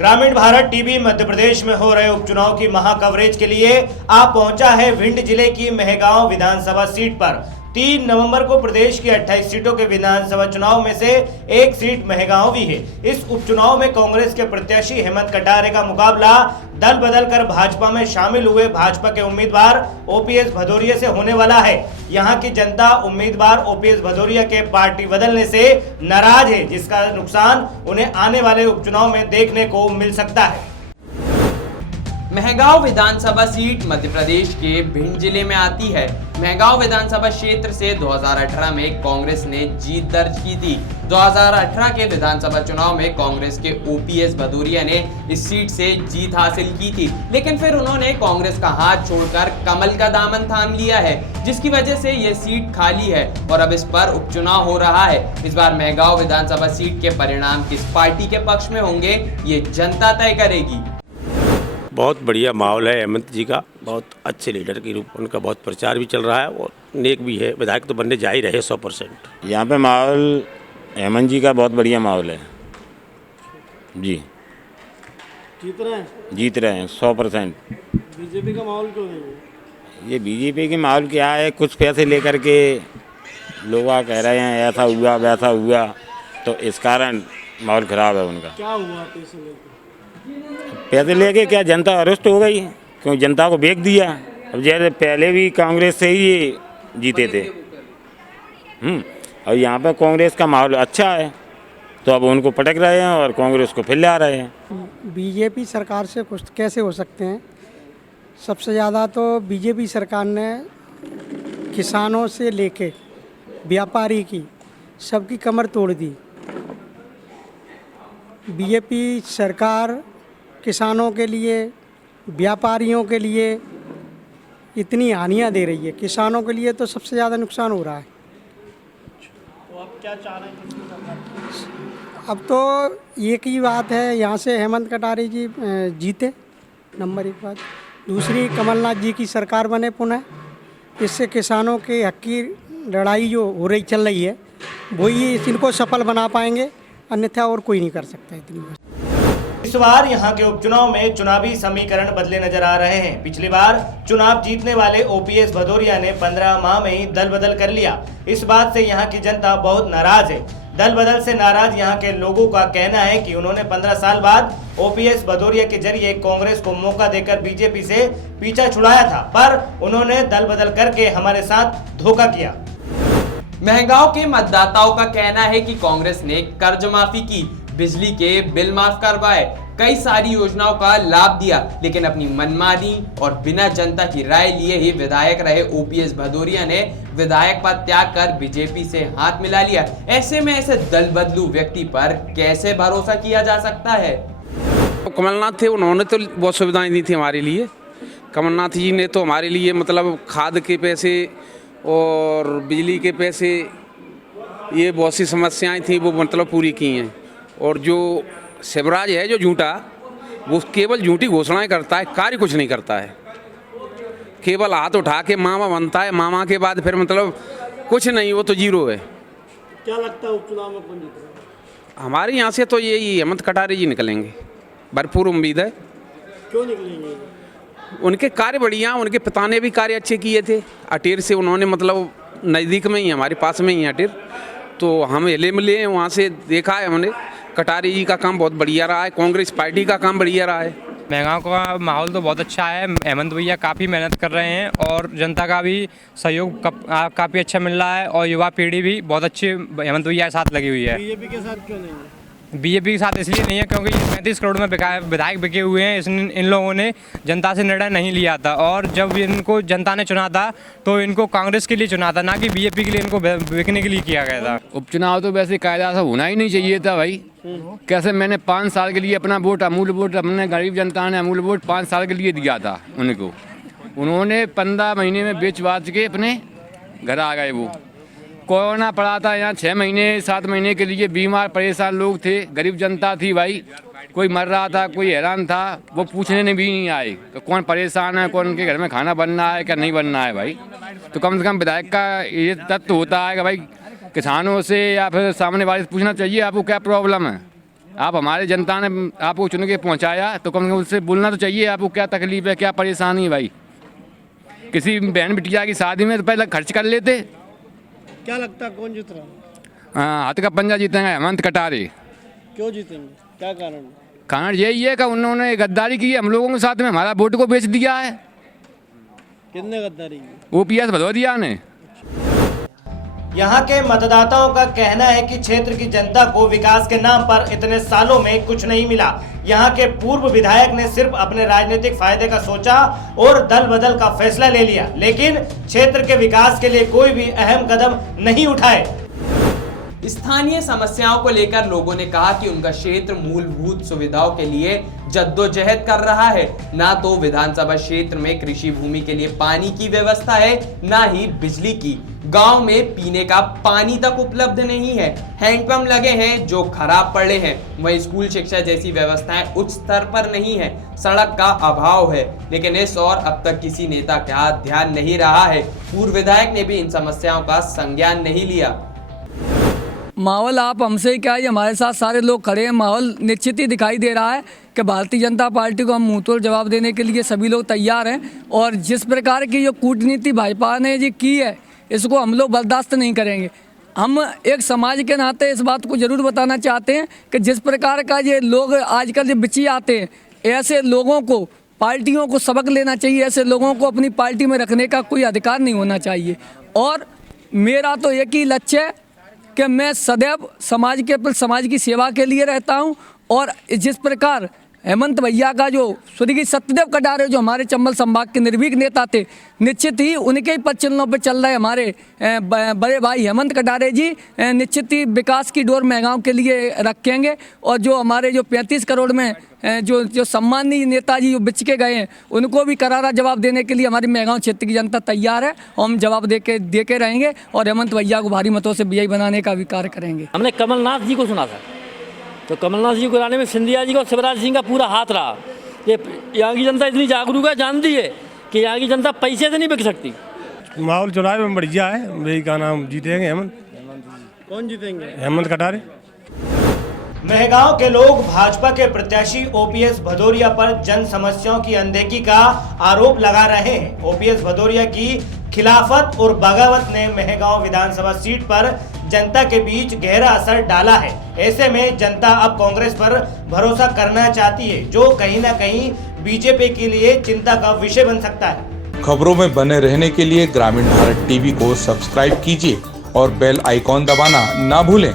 ग्रामीण भारत टीवी मध्य प्रदेश में हो रहे उपचुनाव की महा कवरेज के लिए आप पहुंचा है भिंड जिले की मेहगांव विधानसभा सीट पर। 3 नवंबर को प्रदेश की 28 सीटों के विधानसभा चुनाव में से एक सीट मेहगांव भी है। इस उपचुनाव में कांग्रेस के प्रत्याशी हेमंत कटारे का मुकाबला दल बदल कर भाजपा में शामिल हुए भाजपा के उम्मीदवार ओपीएस भदौरिया से होने वाला है। यहां की जनता उम्मीदवार ओपीएस भदौरिया के पार्टी बदलने से नाराज है, जिसका नुकसान उन्हें आने वाले उपचुनाव में देखने को मिल सकता है। मेहगांव विधानसभा सीट मध्य प्रदेश के भिंड जिले में आती है। मेहगांव विधानसभा क्षेत्र से 2018 में कांग्रेस ने जीत दर्ज की थी। 2018 के विधानसभा चुनाव में कांग्रेस के ओपीएस भदौरिया ने इस सीट से जीत हासिल की थी, लेकिन फिर उन्होंने कांग्रेस का हाथ छोड़कर कमल का दामन थाम लिया है, जिसकी वजह से यह सीट खाली है और अब इस पर उपचुनाव हो रहा है। इस बार मेहगांव विधानसभा सीट के परिणाम किस पार्टी के पक्ष में होंगे, ये जनता तय करेगी। बहुत बढ़िया माहौल है। हेमंत जी का बहुत अच्छे लीडर के रूप में उनका बहुत प्रचार भी चल रहा है और नेक भी है। विधायक तो बनने जा ही रहे 100%। यहाँ पे माहौल हेमंत जी का बहुत बढ़िया माहौल है जी। जीत रहे हैं 100%। बीजेपी का माहौल क्यों नहीं है? ये बीजेपी के माहौल क्या है, कुछ पैसे लेकर के लोग कह रहे हैं ऐसा हुआ वैसा हुआ, तो इस कारण माहौल खराब है उनका। क्या हुआ पैसे लेकर? पैसे लेके क्या जनता अरेस्ट हो गई, क्यों जनता को बेच दिया। अब जैसे पहले भी कांग्रेस से ही ये जीते थे और यहाँ पे कांग्रेस का माहौल अच्छा है, तो अब उनको पटक रहे हैं और कांग्रेस को फिर ला रहे हैं। बीजेपी सरकार से कुछ कैसे हो सकते हैं? सबसे ज़्यादा तो बीजेपी सरकार ने किसानों से लेके व्यापारी की सबकी कमर तोड़ दी। बीजेपी सरकार किसानों के लिए, व्यापारियों के लिए इतनी हानियां दे रही है, किसानों के लिए तो सबसे ज़्यादा नुकसान हो रहा है। तो आप क्या चाह रहे हैं? अब तो एक ही बात है, यहाँ से हेमंत कटारे जी जीते, नंबर 1 बात। दूसरी, कमलनाथ जी की सरकार बने पुनः, इससे किसानों के हक की लड़ाई जो हो रही चल रही है वही इनको सफल बना पाएंगे, अन्यथा और कोई नहीं कर सकता इतनी। इस बार यहाँ के उपचुनाव में चुनावी समीकरण बदले नजर आ रहे हैं। पिछली बार चुनाव जीतने वाले ओपीएस भदौरिया ने 15 माह में ही दल बदल कर लिया। इस बात से यहाँ की जनता बहुत नाराज है। दल बदल से नाराज यहाँ के लोगों का कहना है कि उन्होंने 15 साल बाद ओपीएस भदौरिया के जरिए कांग्रेस को मौका देकर बीजेपी से पीछा छुड़ाया था, पर उन्होंने दल बदल करके हमारे साथ धोखा किया। मेहगांव के मतदाताओं का कहना है कि कांग्रेस ने कर्ज माफी की, बिजली के बिल माफ करवाए, कई सारी योजनाओं का लाभ दिया, लेकिन अपनी मनमानी और बिना जनता की राय लिए ही विधायक रहे ओपीएस भदौरिया ने विधायक पद त्याग कर बीजेपी से हाथ मिला लिया। ऐसे में ऐसे दल बदलू व्यक्ति पर कैसे भरोसा किया जा सकता है? कमलनाथ थे, उन्होंने तो बहुत सुविधाएं दी थी हमारे लिए। कमलनाथ जी ने तो हमारे लिए मतलब खाद के पैसे और बिजली के पैसे, ये बहुत सी समस्याएं थी वो मतलब पूरी की हैं। और जो शिवराज है जो झूठा, वो केवल झूठी घोषणाएं करता है, कार्य कुछ नहीं करता है। केवल हाथ उठा के मामा बनता है, मामा के बाद फिर मतलब कुछ नहीं, वो तो जीरो है। क्या लगता है उपचुनाव में कौन जीतेगा? हमारे यहाँ से तो यही हेमंत कटारे जी निकलेंगे, भरपूर उम्मीद है। क्यों निकलेंगे? उनके कार्य बढ़िया, उनके पिता ने भी कार्य अच्छे किए थे। अटेर से उन्होंने मतलब नज़दीक में ही, हमारे पास में ही अटेर, तो हम हिले मिले हैं, वहाँ से देखा है हमने। कटारे जी का काम बहुत बढ़िया रहा है, कांग्रेस पार्टी का काम बढ़िया रहा है। मेहगांव का माहौल तो बहुत अच्छा है। हेमंत भैया काफ़ी मेहनत कर रहे हैं और जनता का भी सहयोग काफ़ी अच्छा मिल रहा है और युवा पीढ़ी भी बहुत अच्छी हेमंत भैया के साथ लगी हुई है। बीजेपी के साथ क्यों नहीं है? बीजेपी के साथ इसलिए नहीं है क्योंकि 35 करोड़ में विधायक बिके हुए हैं। इन लोगों ने जनता से निर्णय नहीं लिया था, और जब इनको जनता ने चुना था तो इनको कांग्रेस के लिए चुना था, ना कि बीजेपी के लिए इनको बिकने के लिए किया गया था। उपचुनाव तो वैसे कायदा से होना ही नहीं चाहिए था भाई। कैसे मैंने 5 साल के लिए अपना वोट, अमूल वोट, अपने गरीब जनता ने अमूल वोट 5 साल के लिए दिया था उनको। उन्होंने 15 महीने में बेच बाच के अपने घर आ गए। वो कोरोना पड़ा था यहाँ 6 महीने 7 महीने के लिए, बीमार परेशान लोग थे, गरीब जनता थी भाई। कोई मर रहा था, कोई हैरान था, वो पूछने भी नहीं आए कि कौन परेशान है, कौन उनके घर में खाना बनना है क्या नहीं बनना है भाई। तो कम से कम विधायक का ये तत्व होता है कि भाई किसानों से या फिर सामने वाले से पूछना चाहिए आपको क्या प्रॉब्लम है, आप हमारे जनता ने आपको चुन के पहुंचाया तो कम से कम उससे बोलना तो चाहिए आपको क्या तकलीफ है, क्या परेशानी है भाई। किसी बहन बिटिया की शादी में तो पहले खर्च कर लेते। क्या लगता है कौन जीत रहा है? हाँ, हाथ का पंजा जीतेंगे हेमंत कटारे। क्यों जीतेंगे, क्या कारण? कारण यही है कि उन्होंने गद्दारी की है हम लोगों के साथ में, हमारा वोट को बेच दिया है। कितने गद्दारी की? OPS भदौरिया ने। यहाँ के मतदाताओं का कहना है कि क्षेत्र की जनता को विकास के नाम पर इतने सालों में कुछ नहीं मिला। यहाँ के पूर्व विधायक ने सिर्फ अपने राजनीतिक फायदे का सोचा और दल बदल का फैसला ले लिया, लेकिन क्षेत्र के विकास के लिए कोई भी अहम कदम नहीं उठाए। स्थानीय समस्याओं को लेकर लोगों ने कहा कि उनका क्षेत्र मूलभूत सुविधाओं के लिए जद्दोजहद कर रहा है। ना तो विधानसभा क्षेत्र में कृषि भूमि के लिए पानी की व्यवस्था है, ना ही बिजली की। गांव में पीने का पानी तक उपलब्ध नहीं है। हैंडपंप लगे हैं जो खराब पड़े हैं। वहीं स्कूल शिक्षा जैसी व्यवस्थाएं उच्च स्तर पर नहीं है। सड़क का अभाव है, लेकिन इस और अब तक किसी नेता का ध्यान नहीं रहा है। पूर्व विधायक ने भी इन समस्याओं का संज्ञान नहीं लिया। माहौल आप हमसे क्या, ये हमारे साथ सारे लोग खड़े हैं। माहौल निश्चित ही दिखाई दे रहा है कि भारतीय जनता पार्टी को हम मुंहतोड़ जवाब देने के लिए सभी लोग तैयार हैं। और जिस प्रकार की जो कूटनीति भाजपा ने जी की है, इसको हम लोग बर्दाश्त नहीं करेंगे। हम एक समाज के नाते इस बात को ज़रूर बताना चाहते हैं कि जिस प्रकार का ये लोग आजकल जो बिची आते हैं, ऐसे लोगों को पार्टियों को सबक लेना चाहिए। ऐसे लोगों को अपनी पार्टी में रखने का कोई अधिकार नहीं होना चाहिए। और मेरा तो एक ही लक्ष्य है कि मैं सदैव समाज की सेवा के लिए रहता हूं। और जिस प्रकार हेमंत भैया का जो स्वर्गीय सत्यदेव कटारे जो हमारे चंबल संभाग के निर्भीक नेता थे, निश्चित ही उनके ही पद चिन्हों पर चल रहे हमारे बड़े भाई हेमंत कटारे जी निश्चित ही विकास की डोर मेहगांव के लिए रखेंगे। और जो हमारे जो 35 करोड़ में जो सम्मानीय नेताजी जो बिच के गए हैं, उनको भी करारा जवाब देने के लिए हमारी मेहगांव क्षेत्र की जनता तैयार है। हम जवाब दे के रहेंगे और हेमंत भैया को भारी मतों से विजयी बनाने का भी कार्य करेंगे। हमने कमलनाथ जी को सुना था, तो कमलनाथ जी को लाने में सिंधिया जी का और शिवराज सिंह का पूरा हाथ रहा। ये यहाँ की जनता इतनी जागरूक है, जानती है कि यहाँ की जनता पैसे से नहीं बिक सकती। माहौल चुनाव में बढ़िया है। मेरी का नाम जीतेंगे हेमंत। कौन जीतेंगे? हेमंत कटारे। मेहगांव के लोग भाजपा के प्रत्याशी OPS भदौरिया पर जन समस्याओं की अनदेखी का आरोप लगा रहे हैं। OPS भदौरिया की खिलाफत और बगावत ने मेहगांव विधानसभा सीट पर जनता के बीच गहरा असर डाला है। ऐसे में जनता अब कांग्रेस पर भरोसा करना चाहती है, जो कहीं ना कहीं बीजेपी के लिए चिंता का विषय बन सकता है। खबरों में बने रहने के लिए ग्रामीण भारत टीवी को सब्सक्राइब कीजिए और बेल आइकॉन दबाना ना भूलें।